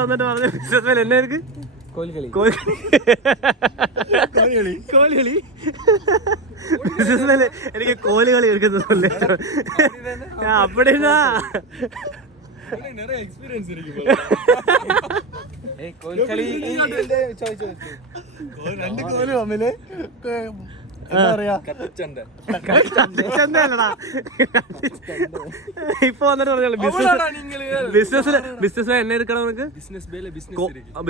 വന്നിട്ട് പറഞ്ഞ ബിസിനസ് എന്നെ ഇருக்கு എനിക്ക് കോലുകളി എടുക്കുന്നത് அப்படின்னா நிறைய எக்ஸ்பீரியன்ஸ் இருக்கு ரெண்டு கோலு തമ്മില് ഇപ്പൊ വന്നിട്ട് പറഞ്ഞോളൂ ബിസിനസ് എന്നെ എടുക്കണം നമുക്ക്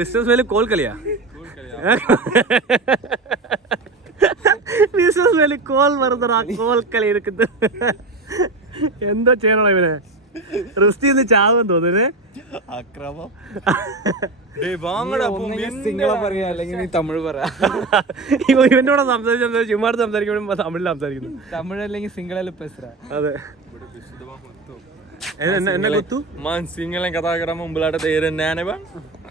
ബിസിനസ് വേല കോൽ കളിയാ ബിസിനസ് വേല കോൽ വരുന്നടാ കോൽ കളി എടുക്കുന്നത് എന്തോ ചെയ്യണോ ഇവനെ റിസ്റ്റിന്ന് ചാവെന്ന് തോന്നുന്നേ അക്രമം തമിഴ് പറയാ ഇവനോട് സംസാരിച്ചു ചുമ്മാട് സംസാരിക്കുമ്പോഴും തമിഴിൽ സംസാരിക്കുന്നു തമിഴ് അല്ലെങ്കിൽ സിംഗിളിൽ പേசுறா അതെ എന്നെ കുത്തു മാൻ സിംഗിളെ കഥാകരമ മുമ്പിലാട്ടെ തേരെ ഞാനവ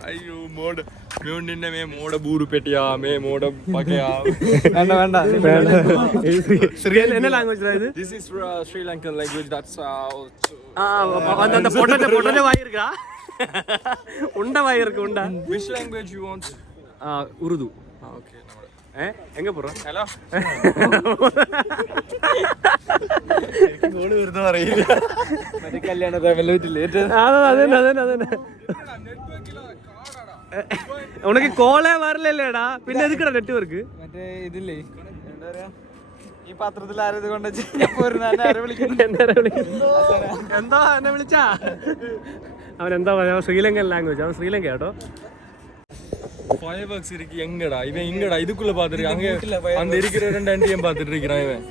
അയ്യോ മോഡ് മേണ്ടിന്റെ മേ മോഡ ബൂരു പെട്ടിയാ മേ മോഡ പകയാ വേണ്ട എന്നെ ലാംഗ്വേജ് ഇത് This is Sri Lankan language. That's அந்த பொட்டல வாய் இருக்கா உண்ட வாய் இருக்கு உண்ட which language you want? Urdu Okay. எங்க போறோம் ഹലോ ഗോള് വെറുതെ പറയില്ല മറ്റേ കല്യാണ ലേറ്റ് അതന്നെ ഉനക്ക് കോളേ വരല്ലേടാ പിന്നെ എതുക്കടാ നെറ്റ്വർക്ക് മറ്റേ ഇതില്ലേ എന്താ പറയാ ഈ പത്രത്തിൽ ആരത് കൊണ്ട് എന്താ എന്നെ വിളിച്ചാ അവൻ എന്താ പറയാ ശ്രീലങ്കൻ ലാംഗ്വേജ് അവൻ ശ്രീലങ്ക കേട്ടോ ஃபயர்வர்க்ஸ் இருக்கு எங்கடா இவன் இங்கடா இதுக்குள்ள பாத்துட்டு அங்க அந்த இருக்கிற ரெண்டு ஆண்டியும் பாத்துட்டு இருக்கிறான் இவன்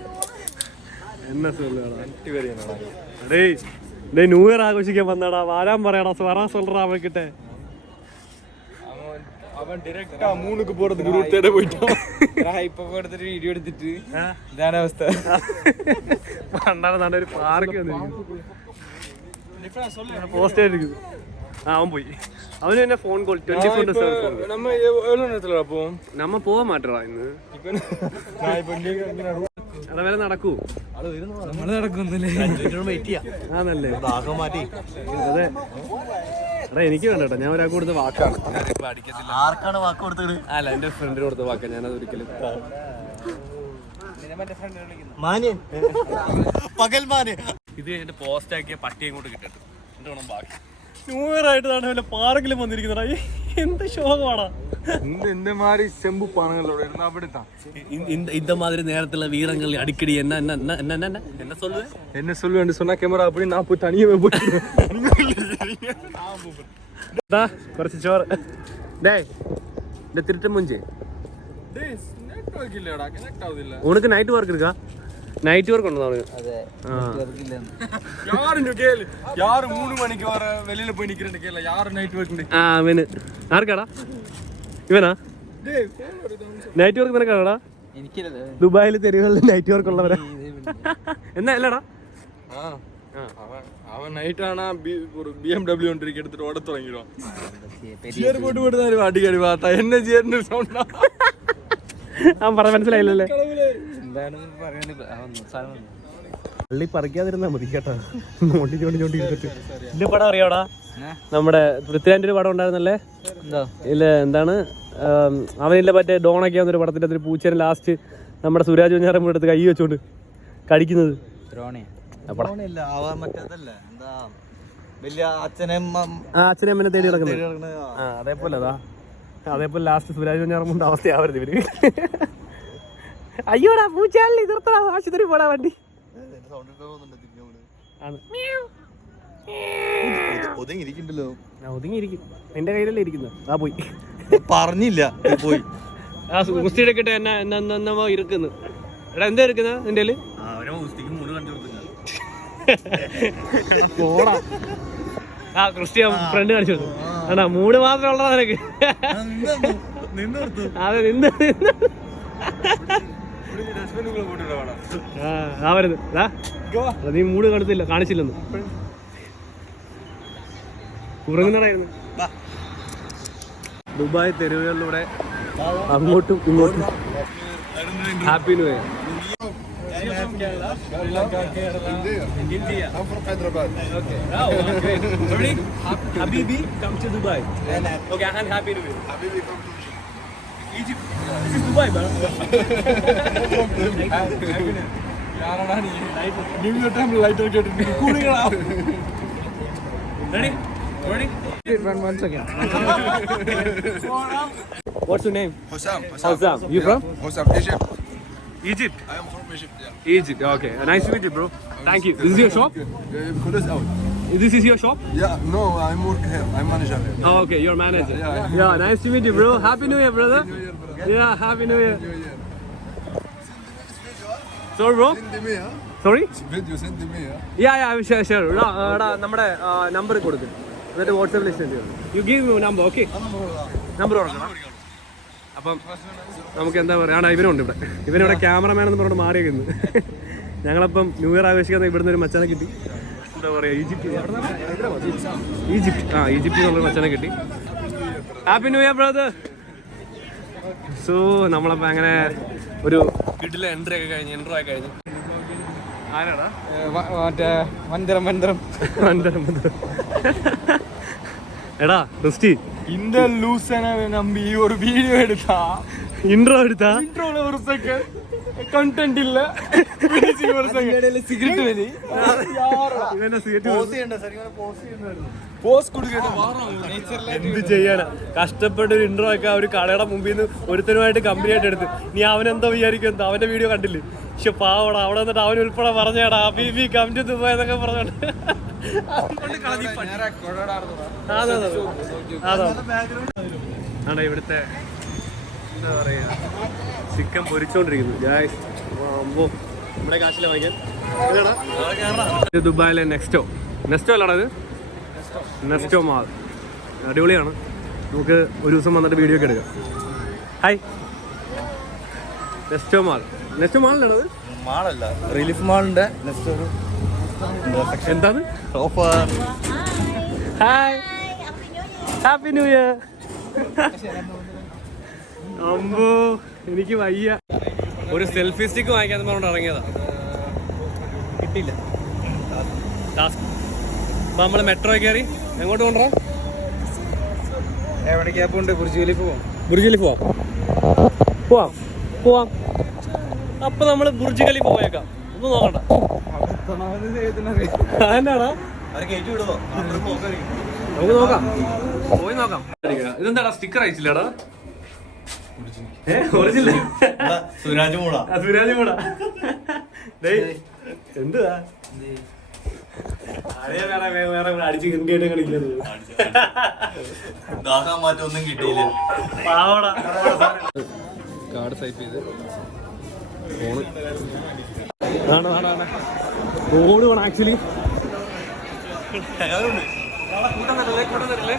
என்ன சொல்லுடா டேய் டேய் நியூ இயர் ஆഘോഷിക്കാൻ வந்தாடா வராம പറയടാ வராம சொல்றா அவன்கிட்ட அவன் டைரக்டா மூணுக்கு போறதுக்கு ரூட் தேட போய்ட்டான் ഇപ്പൊ എടുത്തിട്ട് വീഡിയോ എടുത്തിട്ട് ഇതാണ് അവസ്ഥ പണ്ടാണ് ഒരു പാർക്ക് പോസ്റ്റ് ആയിരിക്കും അവൻ പോയി അവന് പിന്നെ ഫോൺ കോൾ 24/7 நம்ம எவ்வளவு நேரத்துல போவோம் നമ്മ പോവാൻ മാറ്റടാ ഇന്ന് അതേപോലെ നടക്കൂ നമ്മള് നടക്കുന്നില്ലേ ആണല്ലേ അതെ എടാ എനിക്ക് വേണ്ട കേട്ടോ ഞാൻ ഒരാൾക്ക് കൊടുത്ത വാക്കാണ് ആർക്കാണ് വാക്ക് കൊടുത്തത് അല്ല എന്റെ ഫ്രണ്ടിന് കൊടുത്ത വാക്കാണ് ഞാനത് ഒരിക്കലും ഇത് എന്റെ പോസ്റ്റ് ആക്കിയ പട്ടി ഇങ്ങോട്ട് കിട്ടട്ടെ എന്നിട്ട് വേണം ബാക്കി ന്യൂ ഇയർ ആയിട്ടാണ് വല്ല പാർക്കിലും വന്നിരിക്കുന്നതാ എന്ത് ശോകമാടാ இந்த மாதிரி செம்பு பானைகளோட இருந்தா அப்படித்தான் இந்த மாதிரி நேரத்துல வீரங்கள் அடிக்கடி என்ன சொல்லுவேன் என்ன சொல்லுவேன்னு சொன்னா கேமரா அப்படி நான் போய் தனியாக போயிட்டு കുറച്ച് ചോറ് டேய் இந்த திருட்டு மூஞ்சி நெட்வொர்க் இல்லடா கனெக்ட் ஆகுது இல்ல உனக்கு நைட் ஒர்க் இருக்கா നൈറ്റ് വർക്ക് ഉണ്ടോ யாரு 3 மணிக்கு வர வெளியில போய் நிக்கிறேன்னு கேள யாரு நைட் வர்க் ഉണ്ട് അവന് ആർക്കാടാ ഇവനാ നൈറ്റ് വർക്ക് നിനക്കാടാ ദുബായിൽ തെരുവുകളിൽ നൈറ്റ് വർക്ക് ഉള്ളവരാ എന്നാ അല്ലടാ அவன் நைட் ஆனா ஒரு BMW ஒன்று எடுத்துட்டு ஓட தொடங்கிடுவான் சேர் போட்டு போட்டு அடிக்கடி பார்த்தா என்ன சேர்ன்னு சொன்னா അവൻ പറഞ്ഞ മനസ്സിലായില്ലല്ലേ എന്താണ് പള്ളി പറിക്കാതിരുന്നാ മതി കേട്ടാ നോണ്ടി ഇരുന്നിട്ട് ഇതിന്റെ പടം അറിയാടാ നമ്മുടെ പൃഥ്വിരാജിന്റെ ഒരു പടം ഉണ്ടായിരുന്നല്ലേ ഇല്ല എന്താണ് അവനില്ല മറ്റേ ഡോണൊക്കെ ഒരു പടത്തിന്റെ ഒരു പൂച്ചേനെ ലാസ്റ്റ് നമ്മുടെ സുരാജ് വെഞ്ഞാറമ്പൂടെ അടുത്ത് കൈ വെച്ചോണ്ട് കടിക്കുന്നത് അച്ഛനെ അമ്മനെ തേടി കിടക്കുന്നത് അതേപോലെ അതേപോലെ ലാസ്റ്റ് സുരാജ് വെഞ്ഞാറമ്പൂടെ അവസ്ഥയാവരുത് ഇവര് അയ്യോടാ പൂച്ചാളി നിർത്തടാ ആശുപത്രി പോടാ വണ്ടി ഒതുങ്ങിയിരിക്കും എന്റെ കയ്യിലല്ലേ ഇരിക്കുന്നത് ആ പോയി പറഞ്ഞില്ല പോയി ആ ഗുസ്തിയുടെ കിട്ടെ എന്നാ ഇരിക്കുന്നു എടാ എന്താ ഇരിക്കുന്ന നിന്റെ പോടാ ആ ക്രിസ്ത്യൻ ഫ്രണ്ട് കാണിച്ചു ആണാ മൂട് മാത്രം ഉള്ളതാ നിനക്ക് അതെ നിന്ന് ആവരുത് നീ മൂട് കാണിച്ചില്ലെന്ന് ഉറങ്ങുന്നതായിരുന്നു ദുബായ് തെരുവുകളിലൂടെ അങ്ങോട്ടും ഇങ്ങോട്ടും happy new year Sri Lanka, Kerala. India. I'm from Hyderabad. Okay. Oh, great. Ready? Habibi, come to Dubai. Okay, and happy New Year. Habibi from Egypt. This is Dubai, bro. New Year time light will get cooling out. Ready? Ready? One second. What's your name? Hossam. Hossam. You from? Hossam, Egypt. Egypt. I am from Egypt, yeah. Egypt. Okay. Nice to meet you, bro. Thank you. This is your shop? Khulis out. This is your shop? Yeah, no, I'm working here. I'm manager here. Oh, okay. You're manager. Yeah. Nice to meet you, bro. Happy New Year, brother. New Year, brother. Yeah, Happy New Year. New Year. Sorry, bro. Send me, huh? Sorry? Video, send me, huh? Yeah, sure. നമ്മുടെ number കൊടുക്കും എന്നിട്ട് വാട്സാപ്പിൽ send ചെയ്യണം. You give number, okay? Number കൊടുക്കണം. അപ്പം നമുക്ക് എന്താ പറയുക, ഇവനുണ്ട് ഇവനിവിടെ ക്യാമറമാൻ എന്ന് പറഞ്ഞിട്ട് മാറിയേക്കുന്നു. ഞങ്ങളപ്പം ന്യൂ ഇയർ ആഘോഷിക്കുന്ന ഇവിടുന്ന് ഒരു മച്ചാനെ കിട്ടി. എന്താ പറയുക, ഈജിപ്റ്റ് എന്നുള്ളൊരു മച്ചാനെ കിട്ടി. Happy new year brother. So നമ്മളപ്പോൾ അങ്ങനെ ഒരു വീട്ടിലെ എൻട്രി ആയി കഴിഞ്ഞു. ആരാടാ? മറ്റേ മന്ദിരം. എടാ ക്രിസ്റ്റി, இந்த லூசனை நம்பி ஒரு வீடியோ எடுத்தா ഇൻട്രോல ஒரு செகண்ட் கண்டென்ட் இல்ல ஃபினிஷிங் ஒரு செகண்ட் சிகரெட் வெளி ഇവനെ പോസ് കൊടുക്കട്ടെ നേച്ചറിലെ എന്ത് ചെയ്യാനാ, കഷ്ടപ്പെട്ട ഒരു ഇൻട്രോ ഒക്കെ ഒരു കടയുടെ മുമ്പിൽ നിന്ന് ഒരുത്തനുമായിട്ട് കമ്പനി ആയിട്ട് എടുത്ത്. നീ അവനെന്തോ വിചാരിക്കും, അവന്റെ വീഡിയോ കണ്ടില്ലേ? പക്ഷെ പാവടാ, അവിടെ വന്നിട്ട് അവൻ ഉൾപ്പെടെ പറഞ്ഞേടാ ബീബി കമ്പനി ദുബായെന്നൊക്കെ പറഞ്ഞോണ്ട് അതെ ഇവിടുത്തെ എന്താ പറയാ, ചിക്കൻ പൊരിച്ചോണ്ടിരിക്കുന്നു. നമ്മുടെ കാശിലെ വാങ്ങിക്കാൻ ദുബായിലെ നെക്സ്റ്റോ അല്ലാടാ ഇത്? നെക്സ്റ്റോ മാൾ അടിപൊളിയാണ്. നമുക്ക് ഒരു ദിവസം വന്നിട്ട് വീഡിയോ ഒക്കെ എടുക്കാം. ഹായ്, നെക്സ്റ്റോ മാളിലാണത്? മാളല്ല, റിലീഫ് മാളിന്റെ നെക്സ്റ്റ് ഒരു എന്താണ്? Offer. Hi, happy new year. അമ്പോ എനിക്ക് വയ്യ. ഒരു സെൽഫി സ്റ്റിക്ക് വാങ്ങിക്കാന്ന് പറഞ്ഞോണ്ട് ഇറങ്ങിയതാ, കിട്ടിയില്ല. അപ്പൊ നമ്മള് മെട്രോ കയറി എങ്ങോട്ട് കൊണ്ടുവരാം? എവിടേക്കാ പോണ്ട്? ബുർജ് ഖലീഫ പോവാം. അപ്പൊ നമ്മള് ബുർജ് ഖലീഫ പോയേക്കാം. ഒന്നും നോക്കണ്ട. എന്നാടാ നമുക്ക് നോക്കാം, പോയി നോക്കാം. ഇതെന്താടാ സ്റ്റിക്കർ അയച്ചില്ലടാ? ഒറിജിനൽ സുരാജ് മൂട എന്തുവാ വേറെ അടിച്ച് കിണ്ടിയായിട്ട് കളിക്കുന്നത്? മാറ്റൊന്നും കിട്ടിയില്ല. കാർഡ് സ്വൈപ്പ് ചെയ്ത് ഫോണ് വേണം ആക്ച്വലി. കൂട്ടം തരില്ലേ?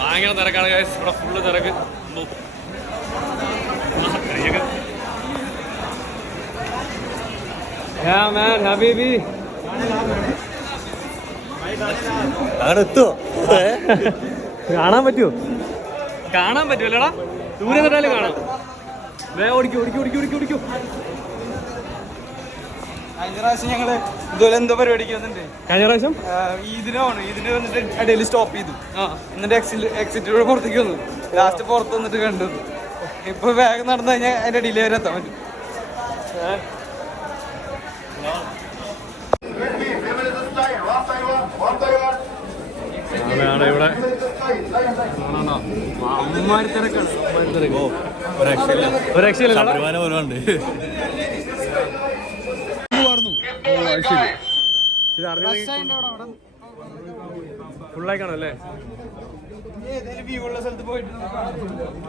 ഭയങ്കര തിരക്കാണ് ഗൈസ്, ഇവിടെ ഫുള്ള് തിരക്ക്. ഹബീബി കാണാൻ പറ്റുമല്ലടാ? ദൂരെ നിന്നാലും കാണാം. വേഗം ഓടിക്കൂ. കഴിഞ്ഞ പ്രാവശ്യം ഞങ്ങള് ഇതുപോലെ എന്തോ പരിപാടിക്ക് വന്നിട്ട് കഴിഞ്ഞ പ്രാവശ്യം ഇതിന് വന്നിട്ട് ഇടയിൽ സ്റ്റോപ്പ് ചെയ്തു. എന്നിട്ട് എക്സിറ്റിലൂടെ പുറത്തേക്ക് വന്നു. ലാസ്റ്റ് പുറത്ത് വന്നിട്ട് കണ്ടു. ഇപ്പൊ വേഗം നടന്നു കഴിഞ്ഞാൽ അതിന്റെ ഡിലേ വരെ എത്താൻ പറ്റും. ഇവിടെ അമ്മമാര് തിരക്കാണ്. ഒരു രക്ഷയില്ല. ഫുള്ളായി കാണല്ലേ?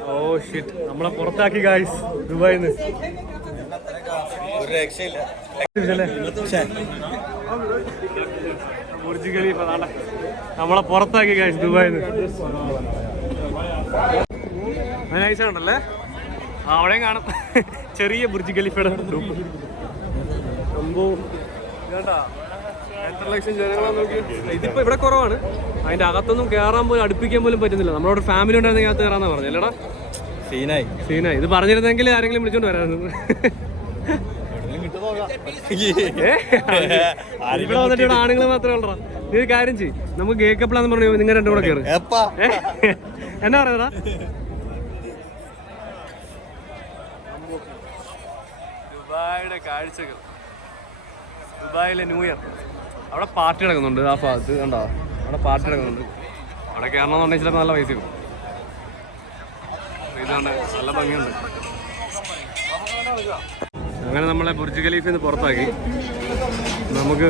ഓ ഷിറ്റ്, നമ്മളെ പുറത്താക്കി ഗായ്സ് ദുബായിന്ന്. ബുർജ് ഖലീഫ നമ്മളെ പുറത്താക്കി ഗായ്സ് ദുബായിന്ന്. നൈസാണല്ലേ? അവിടെയും കാണും ചെറിയ ബുർജ് ഖലീഫയുടെ ഗ്രൂപ്പ്. കേട്ടാ എത്ര ലക്ഷം ജനങ്ങളാന്ന് നോക്കി. ഇതിപ്പോ ഇവിടെ കുറവാണ്, അതിന്റെ അകത്തൊന്നും കയറാൻ പോലും അടുപ്പിക്കാൻ പോലും പറ്റുന്നില്ല. നമ്മളോട് ഫാമിലി ഉണ്ടായിരുന്നെങ്കിൽ അകത്ത് കയറാന്നാ പറഞ്ഞു അല്ലേടാ? സീനായി. ഇത് പറഞ്ഞിരുന്നെങ്കിൽ ആരെങ്കിലും വിളിച്ചോണ്ട് വരായിരുന്നു. ഇവിടെ വന്നിട്ട് ഇവിടെ ആണുങ്ങൾ മാത്രമേ ഉള്ളൂ. നീ ഒരു കാര്യം ചെയ്യും, നമുക്ക് ഗേ കപ്പിളാന്ന് പറഞ്ഞു നിങ്ങൾ രണ്ടും കൂടെ കയറി. എന്നാ പറയുന്നടാ? ദുബായിയുടെ കാഴ്ചകൾ, ദുബായിലെ ന്യൂ ഇയർ. അവിടെ പാർട്ടി നടക്കുന്നുണ്ട് ആ ഭാഗത്ത്, കണ്ടോ? അവിടെ പാർട്ടി നടക്കുന്നുണ്ട്. അവിടെ കയറണമെന്നുണ്ടെങ്കിൽ ചിലപ്പോൾ നല്ല പൈസ കിട്ടും. ഇതുകൊണ്ട് നല്ല ഭംഗിയുണ്ട്. അങ്ങനെ നമ്മളെ ബുർജ് ഖലീഫയിൽ നിന്ന് പുറത്താക്കി. നമുക്ക്